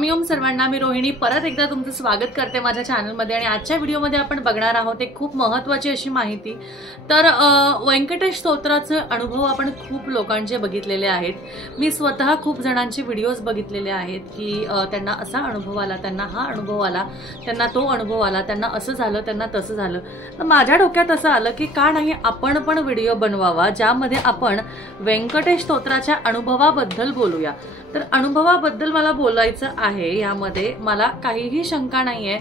स्वामी ओम सर्वांना, मी रोहिणी परत एकदा तुमचं स्वागत करते माझ्या चॅनलमध्ये। आणि आजच्या व्हिडिओमध्ये आपण बघणार आहोत एक खूप महत्त्वाची अशी माहिती। तर व्यंकटेश स्तोत्राचे अनुभव आपण खूप लोकांचे बघितलेले आहेत। मी स्वतः खूप जणांचे व्हिडिओज बघितलेले आहेत की त्यांना असा अनुभव आला, त्यांना हा अनुभव आला, त्यांना तो अनुभव आला, त्यांना असं झालं, त्यांना तसं झालं। तर माझ्या डोक्यात असं आलं की का नाही आपण पण व्हिडिओ बनवावा ज्यामध्ये आपण व्यंकटेश स्तोत्राच्या अनुभवाबद्दल बोलूया। तर अनुभवाबद्दल मला बोलायचं आहे। यामध्ये मला काहीही शंका नाहीये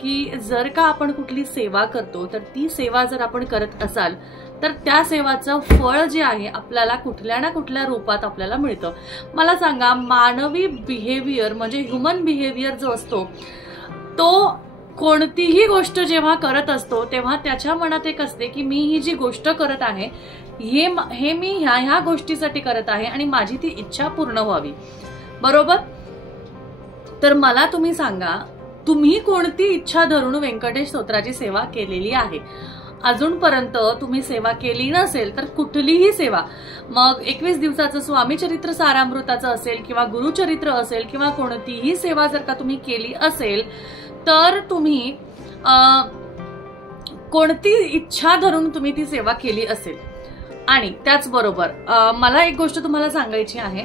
की जर का आपण कुठली सेवा करतो तर ती सेवा जर आपण करत असाल तर त्या सेवाचं फळ जे आहे आपल्याला कुठल्या ना कुठल्या रूपात आपल्याला मिळतं। मला सांगा, मानवी बिहेवियर म्हणजे ह्युमन बिहेवियर जो असतो तो कोणतीही गोष्ट जेव्हा करत असतो तेव्हा त्याच्या मनात एक असते की मी ही जी गोष्ट करत आहे हे मी ह्या गोष्टीसाठी करत आहे आणि माझी ती इच्छा पूर्ण व्हावी, बरोबर? तर मला तुम्ही सांगा, तुम्ही कोणती इच्छा धरून व्यंकटेश स्तोत्राची सेवा केलेली आहे? अजूनपर्यंत तुम्ही सेवा केली नसेल तर कुठलीही सेवा, मग 21 दिवसाचं स्वामी चरित्र सारामृताचं असेल किंवा गुरुचरित्र असेल किंवा कोणतीही सेवा जर का तुम्ही केली असेल तर तुम्ही कोणती इच्छा धरून तुम्ही ती सेवा केली असेल। आणि त्याचबरोबर मला एक गोष्ट तुम्हाला सांगायची आहे,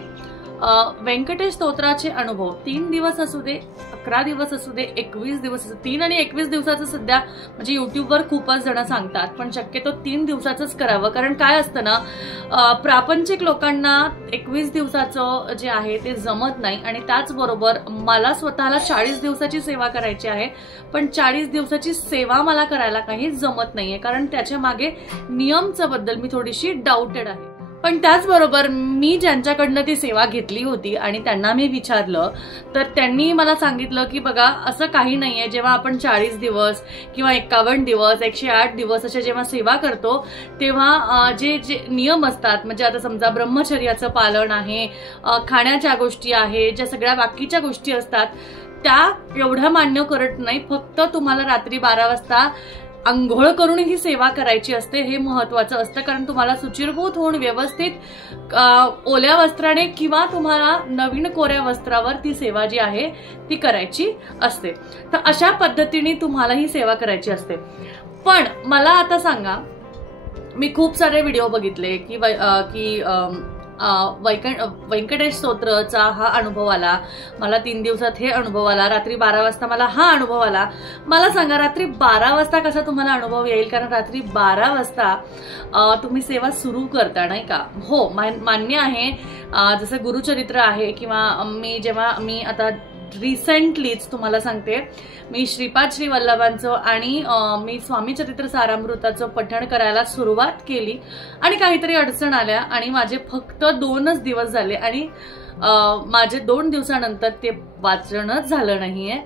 व्यंकटेश स्तोत्राचे अनुभव 3 दिवस असू दे, 11 दिवस असू दे, 21 दिवस असू दे, 3 आणि 21 दिवसाचं सध्या म्हणजे युट्यूबवर खूपच जण सांगतात, पण शक्यतो 3 दिवसाचंच करावं। कारण काय असतं ना, प्रापंचिक लोकांना 21 दिवसाचं जे आहे ते जमत नाही। आणि त्याचबरोबर मला स्वतःला 40 दिवसाची सेवा करायची आहे, पण 40 दिवसाची सेवा मला करायला काही जमत नाहीये, कारण त्याच्या मागे नियमचं बद्दल मी थोडीशी डाऊटेड आहे। पण त्याचबरोबर मी ज्यांच्याकडनं ती सेवा घेतली होती आणि त्यांना मी विचारलं तर त्यांनी मला सांगितलं की बघा, असं काही नाहीये। जेव्हा आपण 40 दिवस किंवा 51 दिवस 108 दिवस अशा जेव्हा सेवा करतो तेव्हा जे जे नियम असतात, म्हणजे आता समजा ब्रह्मचर्याचं पालन आहे, खाण्याच्या गोष्टी आहे, ज्या सगळ्या बाकीच्या गोष्टी असतात त्या एवढ्या मान्य करत नाही। फक्त तुम्हाला रात्री 12 वाजता अंघोळ करून ही सेवा करायची असते, हे महत्वाचं असतं। कारण तुम्हाला सुचिरभूत होऊन व्यवस्थित ओल्या वस्त्राने किंवा तुम्हाला नवीन कोऱ्या वस्त्रावर ती सेवा जी आहे ती करायची असते। तर अशा पद्धतीने तुम्हाला ही सेवा करायची असते। पण मला आता सांगा, मी खूप सारे व्हिडिओ बघितले की व्यंकटेश स्तोत्रचा हा अनुभव आला, मला 3 दिवसात हे अनुभव आला, रात्री 12 वाजता मला हा अनुभव आला। मला सांगा, रात्री 12 वाजता कसा तुम्हाला अनुभव येईल? कारण रात्री 12 वाजता तुम्ही सेवा सुरू करता, नाही का? हो, मान्य आहे। जसं गुरुचरित्र आहे किंवा मी आता रिसेंटलीच तुम्हाला सांगते, मी श्रीपाद श्री वल्लभांचं आणि मी स्वामी चरित्र सारामृताचं पठण करायला सुरुवात केली आणि काहीतरी अडचण आल्या आणि माझे फक्त 2च दिवस झाले आणि माझे 2 दिवसानंतर ते वाचनच झालं नाहीये।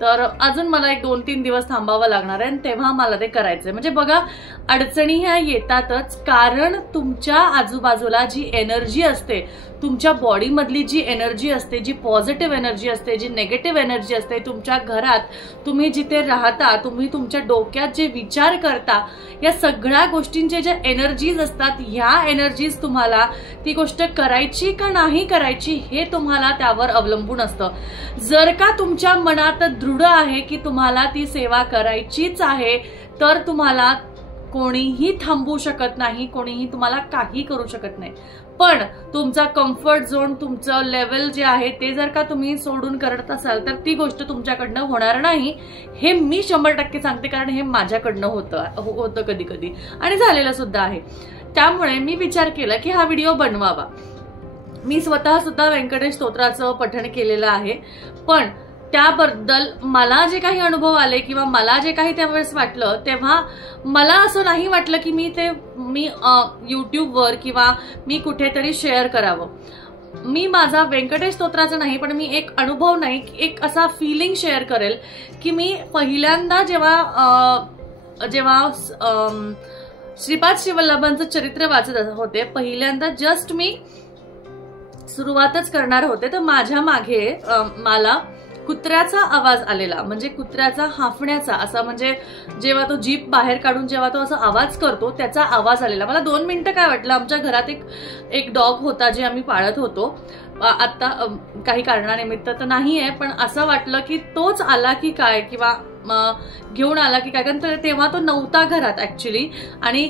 तर अजून मला एक 2-3 दिवस थांबावं लागणार आहे आणि तेव्हा मला ते करायचंय। म्हणजे बघा, अडचणी ह्या येतातच, कारण तुमच्या आजूबाजूला जी एनर्जी असते, तुमच्या बॉडीमधली जी एनर्जी असते, जी पॉझिटिव्ह एनर्जी असते, जी नेगेटिव्ह एनर्जी असते, तुमच्या घरात तुम्ही जिथे राहता, तुम्ही तुमच्या डोक्यात जे विचार करता, या सगळ्या गोष्टींचे ज्या एनर्जीज असतात, ह्या एनर्जीज तुम्हाला ती गोष्ट करायची का नाही करायची हे तुम्हाला त्यावर अवलंबून असतं। जर का तुमच्या मनात दृढ आहे की तुम्हाला ती सेवा करायचीच आहे तर तुम्हाला कोणीही थांबवू शकत नाही, कोणीही तुम्हाला काही करू शकत नाही। पण तुमचा कम्फर्ट झोन, तुमचं लेवल जे आहे ते जर का तुम्ही सोडून करत असाल तर ती गोष्ट तुमच्याकडनं होणार नाही, हे मी 100% सांगते। कारण हे माझ्याकडनं होतं कधी कधी आणि झालेलं सुद्धा आहे। त्यामुळे मी विचार केला की हा व्हिडिओ बनवावा। मी स्वतः सुद्धा व्यंकटेश स्तोत्राचं पठण केलेलं आहे, पण त्याबद्दल मला जे काही अनुभव आले किंवा मला जे काही त्यावेळेस वाटलं तेव्हा मला असं नाही वाटलं की मी युट्यूबवर किंवा मी कुठेतरी शेअर करावं। मी माझा व्यंकटेश स्तोत्राचा नाही, पण मी एक अनुभव नाही, एक असा फिलिंग शेअर करेल की मी पहिल्यांदा जेव्हा श्रीपाद श्री वल्लभांचं चरित्र वाचत होते, पहिल्यांदा जस्ट मी सुरुवातच करणार होते तर माझ्या मागे मला कुत्र्याचा आवाज आलेला, म्हणजे कुत्र्याचा हाफण्याचा असा, म्हणजे जेव्हा तो जीप बाहेर काढून जेव्हा तो असा आवाज करतो त्याचा आवाज आलेला। मला 2 मिनिटं काय वाटलं, आमच्या घरात एक डॉग होता जे आम्ही पाळत होतो, आता काही कारणानिमित्त तर नाही आहे, पण असं वाटलं की तोच आला की काय, किंवा घेऊन आला की काय, कारण तेव्हा तो नव्हता घरात ऍक्च्युली, आणि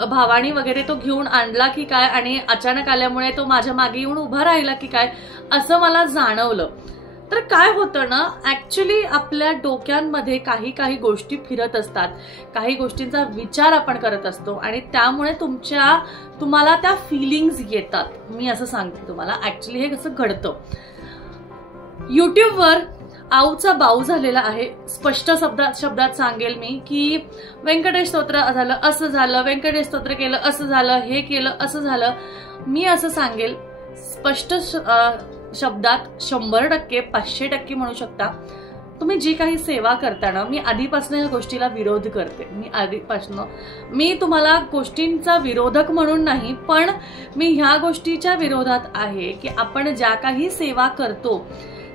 भावानी वगैरे तो घेऊन आणला की काय, आणि अचानक आल्यामुळे तो माझ्या मागे येऊन उभा राहिला की काय असं मला जाणवलं. तर काय होतं ना, ऍक्च्युली आपल्या डोक्यांमध्ये काही काही गोष्टी फिरत असतात, काही गोष्टींचा विचार आपण करत असतो, आणि त्यामुळे तुम्हाला त्या फिलिंग्स येतात. मी असं सांगते तुम्हाला, ऍक्च्युली हे कसं घडतं. युट्यूबवर आऊचा बाऊ झालेला आहे. स्पष्ट शब्दात सांगेल मी की व्यंकटेश स्तोत्र झालं असं झालं, व्यंकटेश स्तोत्र केलं असं झालं, हे केलं असं झालं. मी असं सांगेल स्पष्ट शब्दात 100%, 500% म्हणू शकता, तुम्ही जी काही सेवा करता ना, मी आधीपासून या गोष्टीला विरोध करते. मी तुम्हाला गोष्टींचा विरोधक म्हणून नाही, पण मी ह्या गोष्टीच्या विरोधात आहे की आपण ज्या काही सेवा करतो,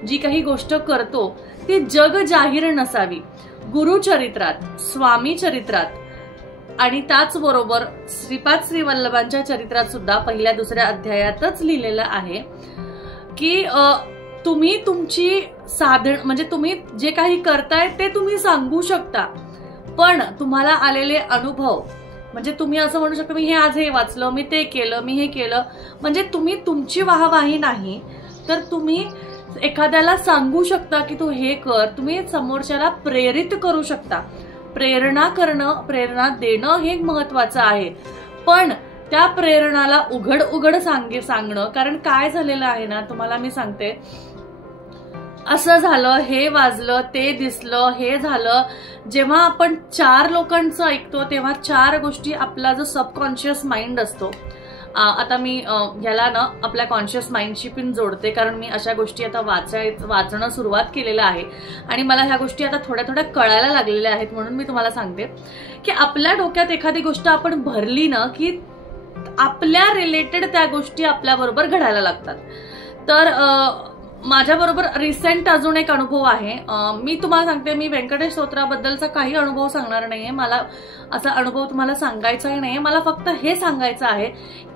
जी काही गोष्ट करतो ती जग जाहीर नसावी. गुरुचरित्रात, स्वामी चरित्रात आणि त्याचबरोबर श्रीपाद श्री वल्लभांच्या चरित्रात सुद्धा पहिल्या दुसऱ्या अध्यायातच लिहिलेलं आहे की तुम्ही तुमची साधन, म्हणजे तुम्ही जे काही करताय ते तुम्ही सांगू शकता, पण तुम्हाला आलेले अनुभव, म्हणजे तुम्ही असं म्हणू शकता मी आज हे वाचलं, मी ते केलं, मी हे केलं, म्हणजे तुम्ही तुमची वाहवाही नाही तर तुम्ही एखाद्याला सांगू शकता की तू हे कर. तुम्ही समोरच्याला प्रेरित करू शकता. प्रेरणा करणं, प्रेरणा देणं हे महत्वाचं आहे, पण त्या प्रेरणाला उघड सांगणं. कारण काय झालेलं आहे ना, तुम्हाला मी सांगते, असं झालं, हे वाजलं, ते दिसलं, हे झालं. जेव्हा आपण 4 लोकांचं ऐकतो तेव्हा 4 गोष्टी आपला जो सबकॉन्शियस माइंड असतो, आता मी ह्याला ना आपल्या कॉन्शियस माइंडशी पण जोडते, कारण मी अशा गोष्टी आता वाचणं सुरुवात केलेलं आहे आणि मला ह्या गोष्टी आता थोड्या थोड्या कळायला लागलेल्या आहेत. म्हणून मी तुम्हाला सांगते की आपल्या डोक्यात एखादी गोष्ट आपण भरली ना की आपल्या रिलेटेड त्या गोष्टी आपल्या बरोबर घडायला लागतात. तर माझ्या बरोबर रिसेंट अजून एक अनुभव आहे. मी तुम्हाला सांगते, मी व्यंकटेश स्तोत्राबद्दलचा काही अनुभव सांगणार नाहीये, मला असा अनुभव तुम्हाला सांगायचाही नाहीये. मला फक्त हे सांगायचं आहे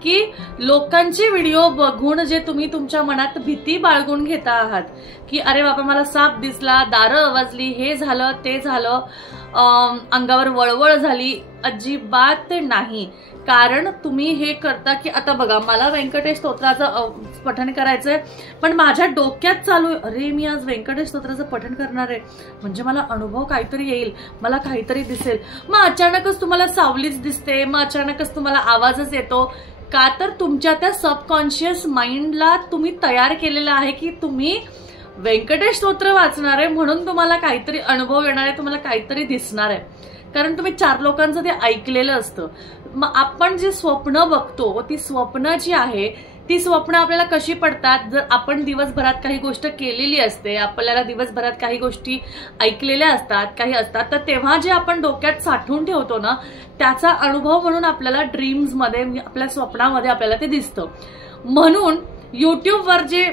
की लोकांचे व्हिडिओ बघून जे तुम्ही तुमच्या मनात भीती बाळगून घेता आहात की अरे बाबा मला साप दिसला, दारं आवाजली, हे झालं, ते झालं, अंगावर वळवळ झाली, अजिबात नाही. कारण तुम्ही हे करता की आता बघा, मला व्यंकटेश स्तोत्राचं पठण करायचंय, पण माझ्या डोक्यात चालू आहे अरे मी आज व्यंकटेश स्तोत्राचं पठण करणार आहे, म्हणजे मला अनुभव काहीतरी येईल, मला काहीतरी दिसेल. मग अचानकच तुम्हाला सावलीच दिसते, मग अचानकच तुम्हाला आवाजच येतो. का तर तुमच्या त्या सबकॉन्शियस माइंडला तुम्ही तयार केलेलं आहे की तुम्ही व्यंकटेश स्तोत्र वाचणार आहे म्हणून तुम्हाला काहीतरी अनुभव येणार आहे, तुम्हाला काहीतरी दिसणार आहे, कारण तुम्ही 4 लोकांचं ते ऐकलेलं असतं. मग आपण जे स्वप्न बघतो, ती स्वप्न जी आहे ती स्वप्न आपल्याला कशी पडतात, जर आपण दिवसभरात काही गोष्ट केलेली असते, आपल्याला दिवसभरात काही गोष्टी ऐकलेल्या असतात, काही असतात, तर तेव्हा जे आपण डोक्यात साठवून ठेवतो ना त्याचा अनुभव म्हणून आपल्याला ड्रीम्समध्ये, आपल्या स्वप्नामध्ये आपल्याला ते दिसतं. म्हणून युट्यूबवर जे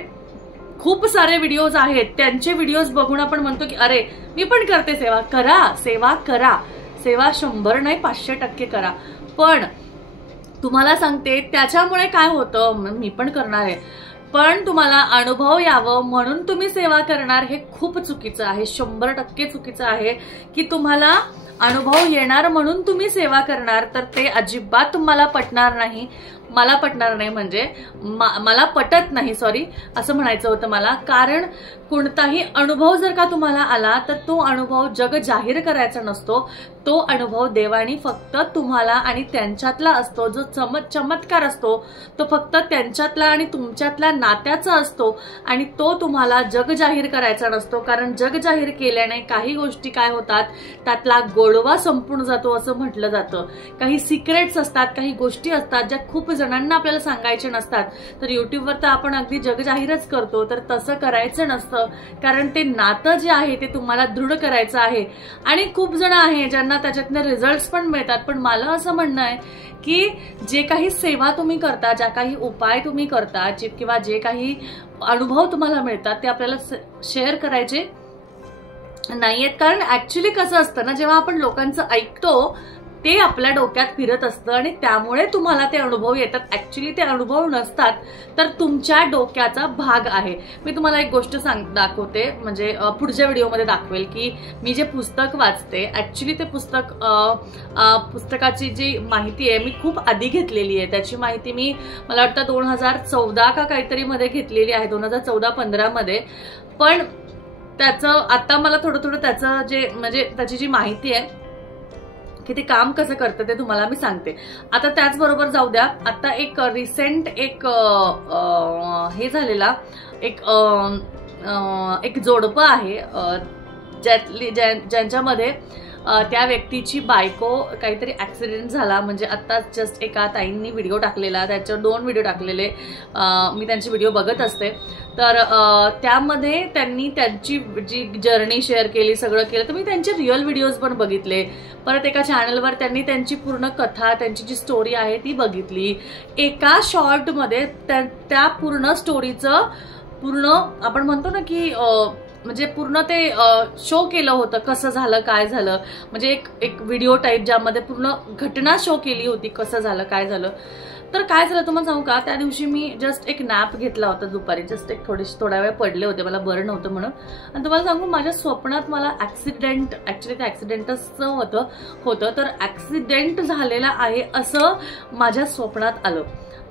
खूप सारे व्हिडिओज आहेत त्यांचे व्हिडिओज बघून आपण म्हणतो की अरे मी पण करते सेवा. सेवा करा, सेवा 100 नाही 500% करा. पण तुम्हाला सांगते त्याच्यामुळे काय होतं, मी पण करणार आहे, पण तुम्हाला अनुभव यावं म्हणून तुम्ही सेवा करणार, हे खूप चुकीचं आहे, 100% चुकीचं आहे. की तुम्हाला अनुभव येणार म्हणून तुम्ही सेवा करणार, तर ते अजिबात तुम्हाला पटणार नाही. मला पटणार नाही, म्हणजे मला पटत नाही, सॉरी असं म्हणायचं होतं मला. कारण कोणताही अनुभव जर का तुम्हाला आला तर तो अनुभव जग जाहीर करायचा नसतो. तो अनुभव देवानी फक्त तुम्हाला आणि त्यांच्यातला असतो. जो चमत्कार असतो तो फक्त त्यांच्यातला आणि तुमच्यातल्या नात्याचा असतो आणि तो तुम्हाला जग जाहीर करायचा नसतो. कारण जग जाहीर केल्याने काही गोष्टी काय होतात, त्यातला गोडवा संपून जातो असं म्हटलं जातं. काही सिक्रेट्स असतात, काही गोष्टी असतात ज्या खूप जणांना आपल्याला सांगायचे नसतात. तर युट्यूबवर तर आपण अगदी जग जाहीरच करतो, तर तसं करायचं नसतं. कारण ते नातं जे आहे ते तुम्हाला दृढ करायचं आहे. आणि खूप जण आहे ज्यांना त्याच्यातनं रिझल्ट्स पण मिळतात. पण मला असं म्हणणं आहे की जे काही सेवा तुम्ही करता, ज्या काही उपाय तुम्ही करता, किंवा जे काही अनुभव तुम्हाला मिळतात ते आपल्याला शेअर करायचे नाहीयेत. कारण ऍक्च्युली कसं असतं ना, जेव्हा आपण लोकांचं ऐकतो ते आपल्या डोक्यात फिरत असतं आणि त्यामुळे तुम्हाला ते अनुभव येतात. ऍक्च्युली ते अनुभव नसतात, तर तुमच्या डोक्याचा भाग आहे. मी तुम्हाला एक गोष्ट दाखवते, म्हणजे पुढच्या व्हिडिओमध्ये दाखवेल की मी जे पुस्तक वाचते, ऍक्च्युली ते पुस्तकाची जी माहिती आहे मी खूप आधी घेतलेली आहे. त्याची माहिती मी मला वाटतं 2014 का काहीतरी मध्ये घेतलेली आहे, 2014-15 मध्ये. पण त्याचं आता मला थोडं त्याचं जे म्हणजे त्याची जी माहिती आहे की ते काम कसं करतं ते तुम्हाला मी सांगते. आता त्याचबरोबर जाऊ द्या, आता एक रिसेंट एक हे झालेला एक जोडपं आहे ज्यांच्यामध्ये त्या व्यक्तीची बायको काहीतरी ऍक्सिडेंट झाला. म्हणजे आता जस्ट एका ताईंनी व्हिडिओ टाकलेला, त्याच्यावर 2 व्हिडिओ टाकलेले, मी त्यांची व्हिडिओ बघत असते. तर त्यामध्ये त्यांनी त्यांची जी जर्नी शेअर केली, सगळं केलं. तर मी त्यांचे रिअल व्हिडिओज पण बघितले. परत एका चॅनलवर त्यांनी त्यांची पूर्ण कथा, त्यांची जी स्टोरी आहे ती बघितली. एका शॉर्टमध्ये त्या पूर्ण स्टोरीचं पूर्ण आपण म्हणतो ना की म्हणजे पूर्ण ते शो केलं होतं, कसं झालं काय झालं, म्हणजे एक व्हिडिओ टाईप ज्यामध्ये पूर्ण घटना शो केली होती, कसं झालं काय झालं. तर काय झालं तुम्हाला सांगू का, त्या दिवशी मी जस्ट एक नॅप घेतला होता दुपारी, जस्ट एक थोडा वेळ पडले होते, मला बरं नव्हतं म्हणून. आणि तुम्हाला सांगू, माझ्या स्वप्नात मला ऍक्सिडेंट, ऍक्च्युली ते ऍक्सिडेंटच होतं तर ऍक्सिडेंट झालेला आहे असं माझ्या स्वप्नात आलं.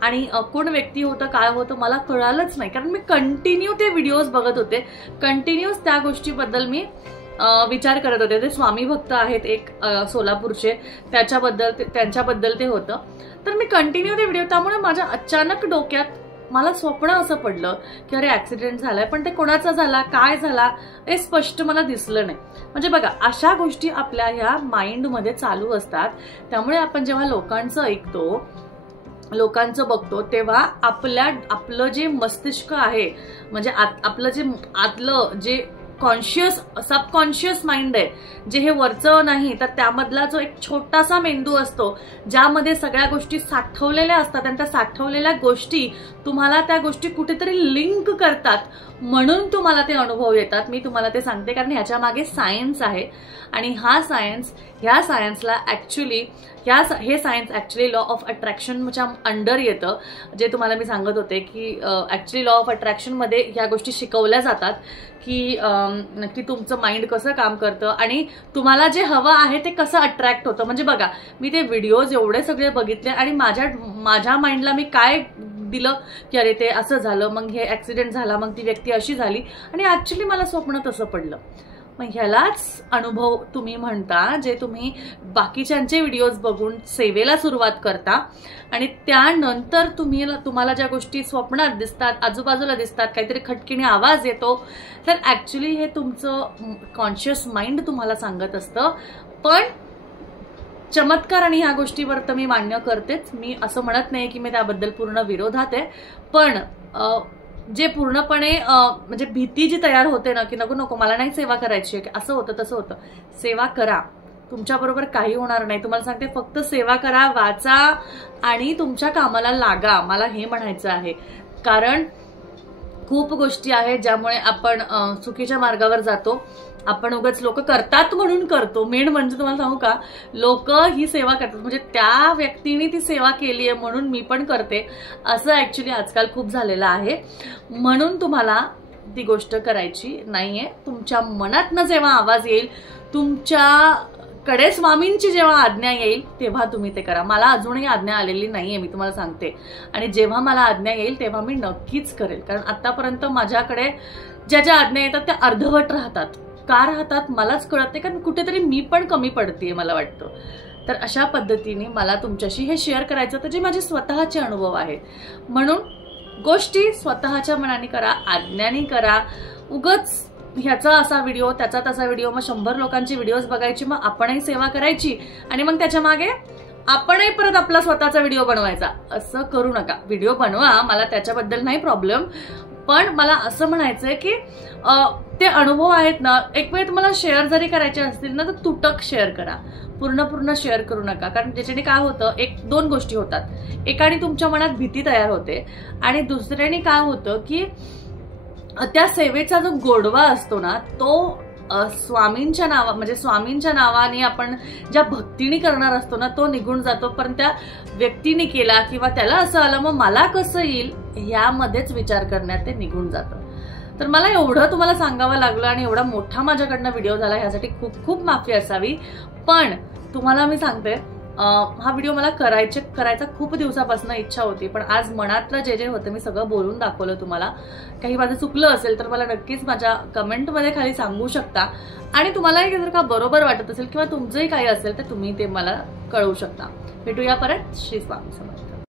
आणि कोण व्यक्ती होतं काय होतं मला कळालंच नाही, कारण मी कंटिन्यू ते व्हिडिओज बघत होते, कंटिन्यूस त्या गोष्टीबद्दल मी विचार करत होते. ते स्वामी भक्त आहेत एक सोलापूरचे, त्यांच्याबद्दल ते होतं. तर मी कंटिन्यू ते व्हिडिओ, त्यामुळे माझ्या अचानक डोक्यात मला स्वप्न असं पडलं की अरे ऍक्सिडेंट झालाय, पण ते कोणाचा झाला काय झाला हे स्पष्ट मला दिसलं नाही. म्हणजे बघा, अशा गोष्टी आपल्या ह्या माइंडमध्ये चालू असतात. त्यामुळे आपण जेव्हा लोकांचं ऐकतो, लोकांचं बघतो, तेव्हा आपलं जे मस्तिष्क आहे, म्हणजे आपलं जे आतलं जे कॉन्शियस सबकॉन्शियस माइंड आहे, जे हे वरचं नाही तर त्यामधला जो एक छोटासा मेंदू असतो, ज्यामध्ये सगळ्या गोष्टी साठवलेल्या असतात, आणि त्या साठवलेल्या गोष्टी तुम्हाला त्या गोष्टी कुठेतरी लिंक करतात, म्हणून तुम्हाला ते अनुभव येतात. मी तुम्हाला ते सांगते कारण ह्याच्या मागे सायन्स आहे. आणि ह्या सायन्सला ऍक्च्युली हे सायन्स ऍक्च्युली लॉ ऑफ अट्रॅक्शनच्या अंडर येतं. जे तुम्हाला मी सांगत होते की ऍक्च्युली लॉ ऑफ अट्रॅक्शन मध्ये ह्या गोष्टी शिकवल्या जातात की तुमचं माइंड कसं काम करतं आणि तुम्हाला जे हवं आहे ते कसं अट्रॅक्ट होतं. म्हणजे बघा, मी ते व्हिडिओज एवढे सगळे बघितले आणि माझ्या माइंडला मी काय दिलं की अरे ते असं झालं, मग हे ऍक्सिडेंट झाला, मग ती व्यक्ती अशी झाली, आणि ऍक्च्युली मला स्वप्न तसं पडलं. मग ह्यालाच अनुभव तुम्ही म्हणता, जे तुम्ही बाकीच्यांचे व्हिडिओज बघून सेवेला सुरुवात करता आणि त्यानंतर तुम्हाला ज्या गोष्टी स्वप्नात दिसतात, आजूबाजूला दिसतात, काहीतरी खटकीने आवाज येतो, तर ऍक्च्युली हे तुमचं कॉन्शियस माइंड तुम्हाला सांगत असतं. पण चमत्कार आणि ह्या गोष्टीवर तर मी मान्य करतेच. मी असं म्हणत नाही की मी त्याबद्दल पूर्ण विरोधात आहे, पण जे पूर्णपणे म्हणजे भीती जी तयार होते ना की नको मला नाही सेवा करायची आहे, असं होतं तसं होतं, सेवा करा, तुमच्याबरोबर काही होणार नाही. तुम्हाला सांगते, फक्त सेवा करा, वाचा आणि तुमच्या कामाला लागा, मला हे म्हणायचं आहे. कारण खूप गोष्टी आहेत ज्यामुळे आपण चुकीच्या मार्गावर जातो. आपण उगाच लोक करतात म्हणून करतो. मेन म्हणजे तुम्हाला सांगू का, लोक ही सेवा करतात, म्हणजे त्या व्यक्तीने ती सेवा केली आहे म्हणून मी पण करते, असं ऍक्च्युली आजकाल खूप झालेलं आहे. म्हणून तुम्हाला ती गोष्ट करायची नाहीये. तुमच्या मनातनं जेव्हा आवाज येईल, तुमच्याकडे स्वामींची जेव्हा आज्ञा येईल, तेव्हा तुम्ही ते करा. मला अजूनही आज्ञा आलेली नाहीये, मी तुम्हाला सांगते, आणि जेव्हा मला आज्ञा येईल तेव्हा मी नक्कीच करेल. कारण आतापर्यंत माझ्याकडे ज्या आज्ञा येतात त्या अर्धवट राहतात. का राहतात मलाच कळत नाही, कारण कुठेतरी मी पण कमी पडतेय मला वाटतं. तर अशा पद्धतीने मला तुमच्याशी हे शेअर करायचं होतं, जे माझे स्वतःचे अनुभव आहेत. म्हणून गोष्टी स्वतःच्या मनाने करा, आज्ञाने करा. उगाच ह्याचा असा व्हिडिओ, त्याचा तसा व्हिडिओ, मग 100 लोकांची व्हिडिओज बघायची, मग आपणही सेवा करायची आणि मग त्याच्या मागे आपणही परत आपला स्वतःचा व्हिडिओ बनवायचा. असं करू नका. व्हिडिओ बनवा, मला त्याच्याबद्दल नाही प्रॉब्लेम, पण मला असं म्हणायचंय की ते अनुभव आहेत ना, एक वेळ तुम्हाला शेअर जरी करायचे असतील ना, तर तुटक शेअर करा, पूर्ण शेअर करू नका. कारण त्याच्याने काय होतं, 1-2 गोष्टी होतात. एकाने तुमच्या मनात भीती तयार होते आणि दुसऱ्याने काय होतं की त्या सेवेचा जो गोडवा असतो ना, तो स्वामींच्या म्हणजे स्वामींच्या नावाने आपण ज्या भक्तीने करणार असतो ना तो निघून जातो, पण त्या व्यक्तीने केला किंवा त्याला असं आलं मग मला कसं येईल यामध्येच विचार करण्यात ते निघून जातं. तर मला एवढं तुम्हाला सांगावं लागलं आणि एवढा मोठा माझ्याकडनं व्हिडिओ झाला, ह्यासाठी खूप खूप माफी असावी. पण तुम्हाला मी सांगते, हा व्हिडिओ मला करायचा खूप दिवसापासून इच्छा होती, पण आज मनातलं जे जे होतं मी सगळं बोलून दाखवलं तुम्हाला. काही माझं चुकलं असेल तर मला नक्कीच माझ्या कमेंटमध्ये खाली सांगू शकता, आणि तुम्हालाही जर का बरोबर वाटत असेल किंवा तुमचंही काही असेल तर तुम्ही ते मला कळवू शकता. भेटूया परत. श्री स्वामी समर्थ.